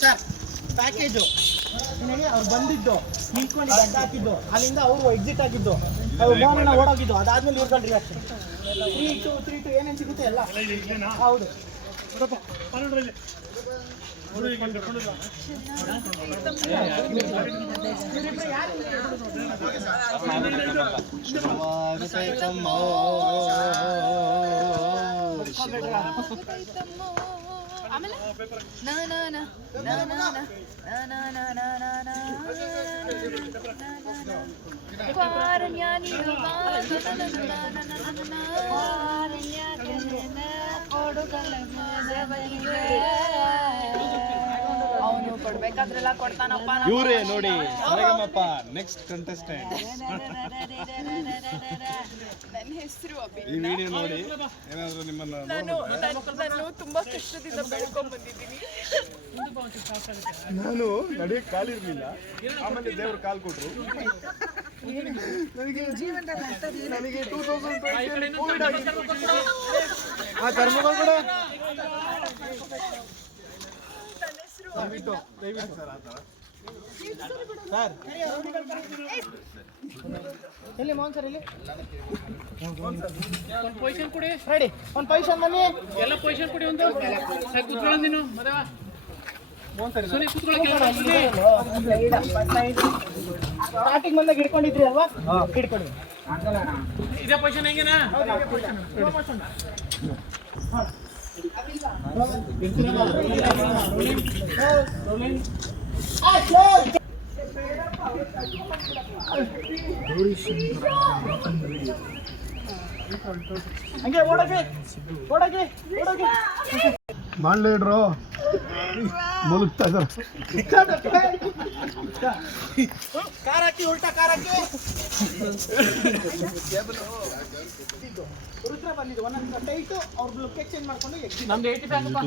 Sir package ನಿನಗೆ ಅವ್ರು ಬಂದಿದ್ದು ನಿಂತ್ಕೊಂಡು ಅಡ್ಡ ಹಾಕಿದ್ದು ಅಲ್ಲಿಂದ ಅವರು ಎಕ್ಸಿಟ್ ಆಗಿದ್ದು ಅವ್ರು ಮೋಹನ ಓಡೋಗಿದ್ದು ಅದಾದ್ಮೇಲೆ ಇವ್ರ ರಿಯಾಕ್ಷನ್ 3-2 ಏನೇನು ಸಿಗುತ್ತೆ ಎಲ್ಲ ಹೌದು ಅವನು ಕೊಡ್ಬೇಕಾದ್ರೆಲ್ಲ ಕೊಡ್ತಾನಪ್ಪ. ಇವರೇ ನೋಡಿ ಸರಿಗಮಪ್ಪ ನೆಕ್ಸ್ಟ್ ಕಂಟೆಸ್ಟೆಂಟ್. ನನ್ನ ಹೆಸರು ಅಭಿ. ಈ ವಿಡಿಯೋ ನೋಡಿ ಏನಾದರೂ ನಿಮ್ಮನ್ನ ನಾನು ತುಂಬಾ ಕಷ್ಟದಿಂದ ಬೆಳ್ಕೊಂಡ್ ಬಂದಿದ್ದೀನಿ. ನಾನು ನಡೆಯಕ್ಕೆ ಕಾಲಿರ್ಲಿಲ್ಲ, ಆಮೇಲೆ ದೇವ್ರು ಕಾಲು ಕೊಟ್ರು. ನನಗೆ 2020 ಕೋವಿಡ್ ಆಗಿತ್ತು. ಆ ಕರ್ಮಗಳು ಕೂಡ ದಯವಿಟ್ಟು ಸರ್ ಆ ಥರ ಸರ್ ಎಲ್ಲಿ ಮೋಹನ್ ಸರ್ ಇಲ್ಲಿ ಒಂದು ಪೊಸಿಷನ್ ಕೊಡಿ. ರೆಡಿ ಒಂದು ಪೊಸಿಷನ್ ಬನ್ನಿ. ಎಲ್ಲ ಪೊಸಿಷನ್ ಕೊಡಿ. ಒಂದು ಸರ್ ಕೂತ್ಕೊಳ್ಳೋದು ನೀನು ಮದವ ಸುನಿ ಕೂತ್ಕೊಳ್ಳೋಕೆ ಸ್ಟಾರ್ಟಿಂಗ್ ಬಂದಾಗ ಹಿಡ್ಕೊಂಡಿದ್ರಿ ಅಲ್ವಾ? ಹಿಡ್ಕೊಳ್ಳಿ. ಇದೇ ಪೊಸಿಷನ್ ಹೆಂಗೇನಾ? ಹಂಗೆ ಓಡೋಕೆ ಓಡೋಕೆ ಓಡೋಕೆ ಬಾಂಡ್ ಲೀಡ್ರು ಮುಲುಗ್ತಾ ಇದ್ದಾರೆ. ಕಾರ್ ಹಾಕಿ ಉಲ್ಟಾ ಕಾರ್ ಹಾಕಿ ರುದ್ರ ಬಂದಿದ್ದು ಒಂದೊಂದು ಟೈಟು ಅವ್ರ ಲುಕ್ ಎಕ್ಸ್ಚೇಂಜ್ ಮಾಡ್ಕೊಂಡು ನಮ್ದು 85